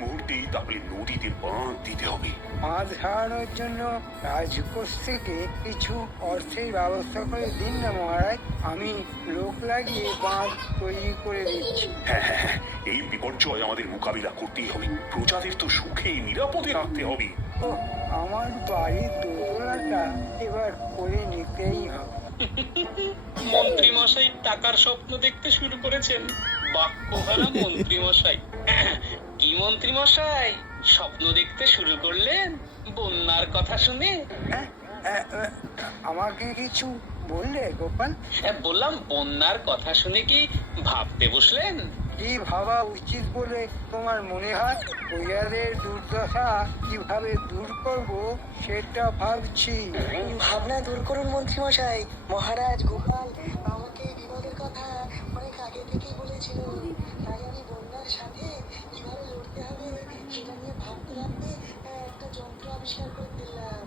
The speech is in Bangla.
মুহূর্তেই তাহলে নদীতে বাঁধ দিতে হবে। বাঁধ সারানোর জন্য রাজকোষ থেকে কিছু অর্থের ব্যবস্থা করে দিন না মহারাজ, আমি লোক লাগিয়ে বাঁধ তৈরি করে দিচ্ছি। হ্যাঁ হ্যাঁ হ্যাঁ, এই বিপর্যয় আমাদের মোকাবিলা করতেই হবে। প্রজাদের তো সুখে নিরাপদে রাখতে হবে। ও, আমার বাড়ির দোতলাটা এবার করে নিতেই হবে। মন্ত্রী মশাই টাকার স্বপ্ন দেখতে শুরু করেছেন। বাক্যহারা মন্ত্রী মশাই। কি মন্ত্রী মশাই, স্বপ্ন দেখতে শুরু করলেন বন্যার কথা শুনে? হ্যাঁ, আমাকে কিছু বললে গোপাল? বললাম বন্যার কথা শুনে কি ভাবতে বসলেন? কি ভাবা উচিত বলে তোমার মনে হয়? প্রজাদের দুর্দশা কিভাবে দূর করব সেটা ভাবছি। ভাবনা দূর করুন মন্ত্রী মশাই। মহারাজ গোপাল আমাকে এই বিপদের কথা অনেক আগে থেকেই বলেছিল। তাই আমি বন্যার সাথে কিভাবে লড়তে হবে সেটা নিয়ে ভাবতে ভাবতে একটা যন্ত্র আবিষ্কার করে ফেললাম।